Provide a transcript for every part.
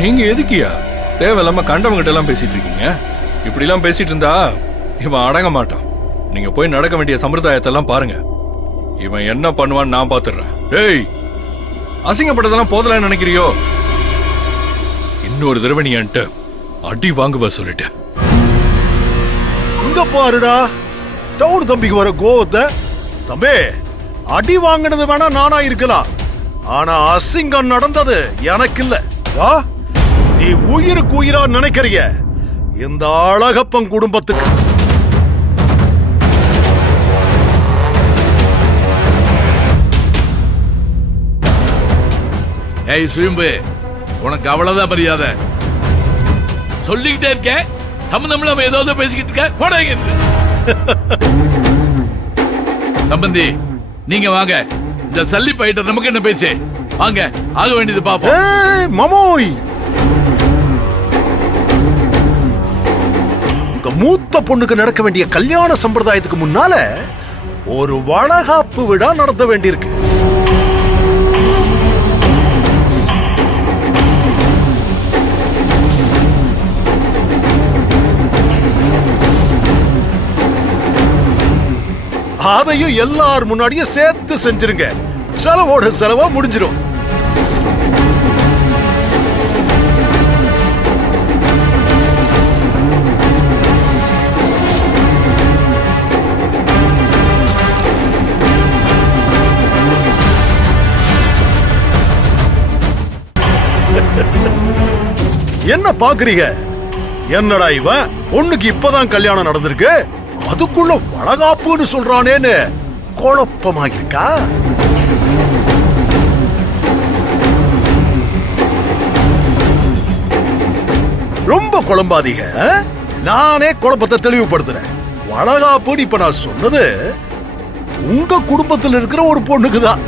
நீங்க எதுக்கியா தேவையில்லாம கண்டவங்கிட்ட எல்லாம் பேசிட்டு இருக்கீங்க? இப்படி எல்லாம் பேசிட்டு இருந்தா இவன் அடங்க மாட்டான். நீங்க போய் நடக்க வேண்டிய சம்பிரதாயத்தை எல்லாம் பாருங்க. இவன் என்ன பண்ணுவான்னு நான் பாத்துறேன். டேய், அசிங்கப்பட்டதெல்லாம் போதலன்னு நினைக்கிறியோ? இன்னொரு தடவை நீ என்கிட்ட அடி வாங்குவ சொல்லிட்டேன். இங்க பாருடா, டவுன் தம்பிக்கு வர கோவத்தை. தம்பி, அடி வாங்கினது வேணா நானா இருக்கலாம், ஆனா அசிங்கம் நடந்தது எனக்கு இல்ல. வா, நீ உயிருக்கு உயிரா நினைக்கிறிய இந்த அழகப்பன் குடும்பத்துக்கு. ஏய் சுயம்பு, உனக்கு அவ்வளவுதான் மரியாதை. சொல்லிக்கிட்டே இருக்கேன், சம்பந்தம் ஏதோ பேசிக்கிட்டு இருக்க. போடாங்க சம்பந்தி, நீங்க வாங்க. இந்த சல்லி போயிட்ட நமக்கு என்ன பேச்சு? வாங்க, ஆக வேண்டியது பாப்போம். மமோய், உங்க மூத்த பொண்ணுக்கு நடக்க வேண்டிய கல்யாண சம்பிரதாயத்துக்கு முன்னால ஒரு வளகாப்பு விழா நடத்த வேண்டியிருக்கு. அதையும் எல்லார் முன்னாடியும் சேர்த்து செஞ்சிருங்க. செலவோட செலவா முடிஞ்சிடும். என்ன பாக்குறீங்க? என்னடா இவன், பொண்ணுக்கு இப்பதான் கல்யாணம் நடந்திருக்கு, அதுக்குள்ள வளகாப்புன்னு சொல்றானேன்னு குழப்பமாயிருக்கா? ரொம்ப குழம்பாதீங்க, நானே குழப்பத்தை தெளிவுபடுத்துறேன். வளகாப்புன்னு இப்ப நான் சொன்னது உங்க குடும்பத்தில் இருக்கிற ஒரு பொண்ணுக்குதான்.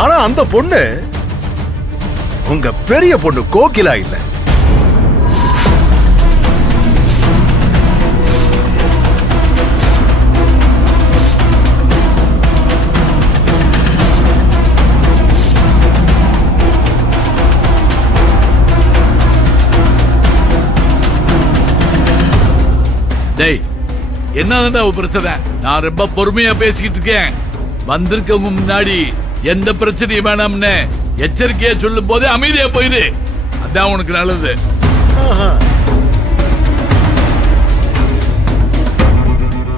ஆனா அந்த பொண்ணு உங்க பெரிய பொண்ணு கோகிலா இல்ல. டேய், என்னடா பிரச்சனை? நான் ரொம்ப பொறுமையா பேசிக்கிட்டு இருக்கேன். வந்திருக்கவங்க முன்னாடி எந்த பிரச்சனையும் வேணாம்னு எச்சரிக்கையா சொல்லும் போதே அமைதியா போயிரு. அதான் உனக்கு நல்லது.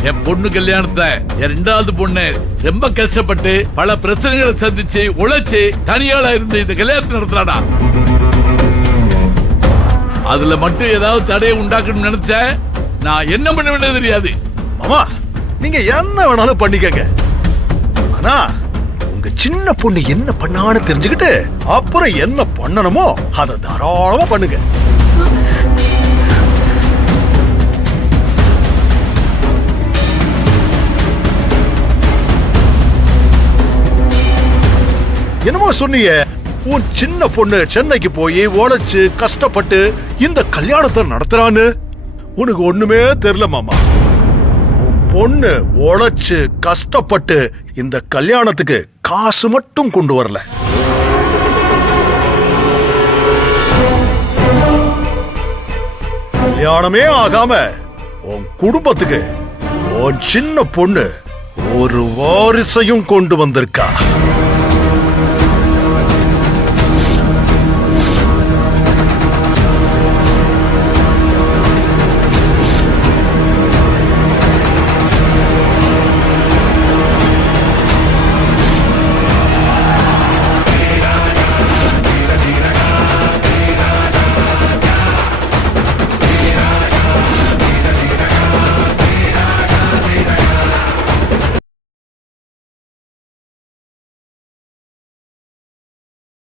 என் பொண்ணு கல்யாணத்தை என் ரெண்டாவது பொண்ணு ரொம்ப கஷ்டப்பட்டு பல பிரச்சனைகளை சந்திச்சு உழைச்சு தனியாளா இருந்து இந்த கல்யாணத்தை நடத்தலாடா. அதுல மட்டும் ஏதாவது தடையை உண்டாக்கணும்னு நினைச்ச நான் என்ன பண்ண வேண்டியது தெரியாது. மாமா, நீங்க என்ன வேணாலும் பண்ணிக்கங்க, ஆனா உங்க சின்ன பொண்ணு என்ன பண்ணான்னு தெரிஞ்சுக்கிட்டு அப்புறம் என்ன பண்ணணுமோ அதை தாராளமா பண்ணுங்க. என்னமோ சொன்னீங்க, உன் சின்ன பொண்ணு சென்னைக்கு போய் உழைச்சு கஷ்டப்பட்டு இந்த கல்யாணத்தை நடத்துறான்னு. உனக்கு ஒண்ணுமே தெரியல மாமா. உன் பொண்ணு உழைச்சு கஷ்டப்பட்டு இந்த கல்யாணத்துக்கு காசு மட்டும் கொண்டு வரல. கல்யாணமே ஆகாம உன் குடும்பத்துக்கு உன் சின்ன பொண்ணு ஒரு வாரிசையும் கொண்டு வந்திருக்கா.